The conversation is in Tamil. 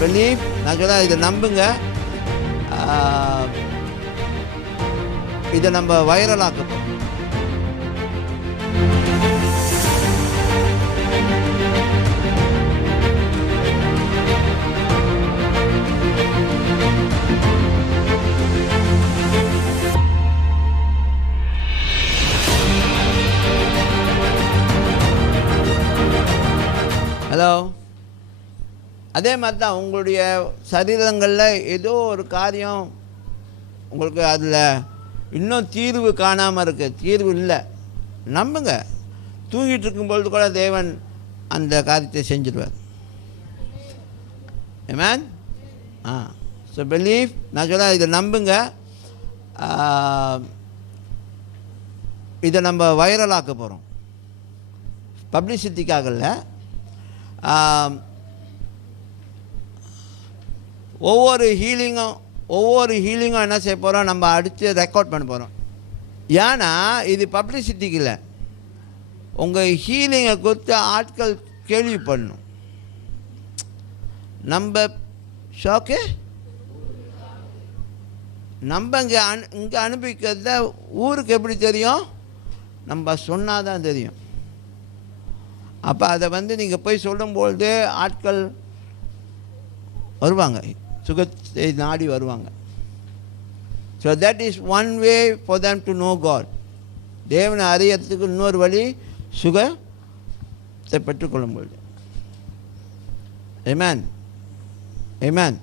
பிலீவ் நான் சொல்ல இதை நம்புங்க. இதை நம்ம வைரலாக்க ஹலோ அதே மாதிரி தான் உங்களுடைய சரீரங்களில் ஏதோ ஒரு காரியம் உங்களுக்கு அதில் இன்னும் தீர்வு காணாமல் இருக்குது தீர்வு இல்லை. நம்புங்க. தூங்கிட்டு இருக்கும்பொழுது கூட தேவன் அந்த காரியத்தை செஞ்சிருவார். ஏமேன் ஆ. ஸோ பிலீவ் நான் சொல்ல இதை நம்புங்க. இதை நம்ம வைரலாக்க போகிறோம் பப்ளிசிட்டிக்காக இல்லை ஒவ்வொரு ஹீலிங்கும் ஒவ்வொரு ஹீலிங்கும் என்ன செய்ய போகிறோம் நம்ம அடித்து ரெக்கார்ட் பண்ண போகிறோம் ஏன்னா இது பப்ளிசிட்டிக்கு இல்லை. உங்கள் ஹீலிங்கை குறித்து ஆட்கள் கேள்வி பண்ணும் நம்ம ஷோக்கு நம்ம இங்கே அனு இங்கே அனுப்பிக்கிறத ஊருக்கு எப்படி தெரியும்? நம்ம சொன்னால் தான் தெரியும். அப்போ அதை வந்து நீங்கள் போய் சொல்லும்பொழுது ஆட்கள் வருவாங்க. சுகத்தை நாடி வருவாங்க. So that is one way for them to know God தேவனை அறியறதுக்கு இன்னொரு வழி சுகத்தை பெற்றுக்கொள்ளும் பொழுது. ஏமேன் ஏமேன்